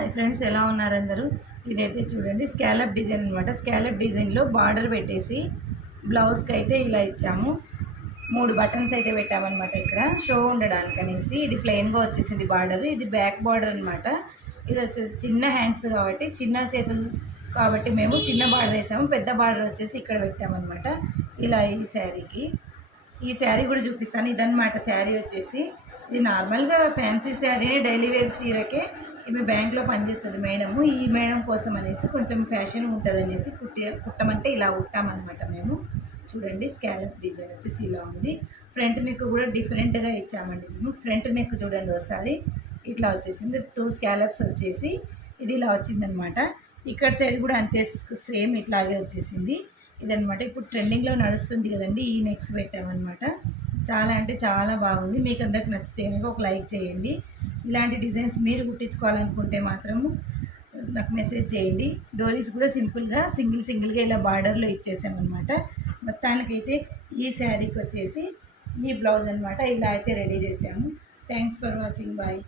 Hi friends, ఎలా ఉన్నారు అందరూ? ఇదైతే చూడండి స్కాలప్ డిజైన్ అనమాట. స్కాలప్ డిజైన్లో బార్డర్ పెట్టేసి బ్లౌజ్కి అయితే ఇలా ఇచ్చాము. 3 బటన్స్ అయితే పెట్టామన్నమాట ఇక్కడ షో ఉండడానికి అనేసి. ఇది ప్లెయిన్గా వచ్చేసింది బార్డర్. ఇది బ్యాక్ బార్డర్ అనమాట. ఇది వచ్చేసి చిన్న హ్యాండ్స్ కాబట్టి, చిన్న చేతులు కాబట్టి మేము చిన్న బార్డర్ వేసాము. పెద్ద బార్డర్ వచ్చేసి ఇక్కడ పెట్టామన్నమాట. ఇలా ఈ శారీ కూడా చూపిస్తాను. ఇదన్నమాట శారీ వచ్చేసి. ఇది నార్మల్గా ఫ్యాన్సీ శారీని డైలీ వేర్ చీరకే ఈమె బ్యాంక్లో పనిచేస్తుంది మేడము. ఈ మేడం కోసం అనేసి కొంచెం ఫ్యాషన్ ఉంటుంది అనేసి కుట్టమంటే ఇలా కుట్టామన్నమాట మేము. చూడండి స్కాలప్ డిజైన్ వచ్చేసి ఇలా ఉంది. ఫ్రంట్ నెక్ కూడా డిఫరెంట్గా ఇచ్చామండి మేము. ఫ్రంట్ నెక్ చూడండి ఒకసారి ఇట్లా వచ్చేసింది. 2 స్కాలప్స్ వచ్చేసి ఇది ఇలా వచ్చిందనమాట. ఇక్కడ సైడ్ కూడా అంతే సేమ్ ఇట్లాగే వచ్చేసింది. ఇదనమాట ఇప్పుడు ట్రెండింగ్లో నడుస్తుంది కదండి, ఈ నెక్స్ పెట్టామన్నమాట. చాలా అంటే చాలా బాగుంది. మీకు అందరికి నచ్చితే కనుక ఒక లైక్ చేయండి. ఇలాంటి డిజైన్స్ మీరు కుట్టించుకోవాలనుకుంటే మాత్రము నాకు మెసేజ్ చేయండి. డోరీస్ కూడా సింపుల్గా సింగిల్గా ఇలా బార్డర్లో ఇచ్చేసామన్నమాట. మొత్తానికైతే ఈ శారీకి వచ్చేసి ఈ బ్లౌజ్ అనమాట ఇలా అయితే రెడీ చేసాము. Thanks for watching. బాయ్.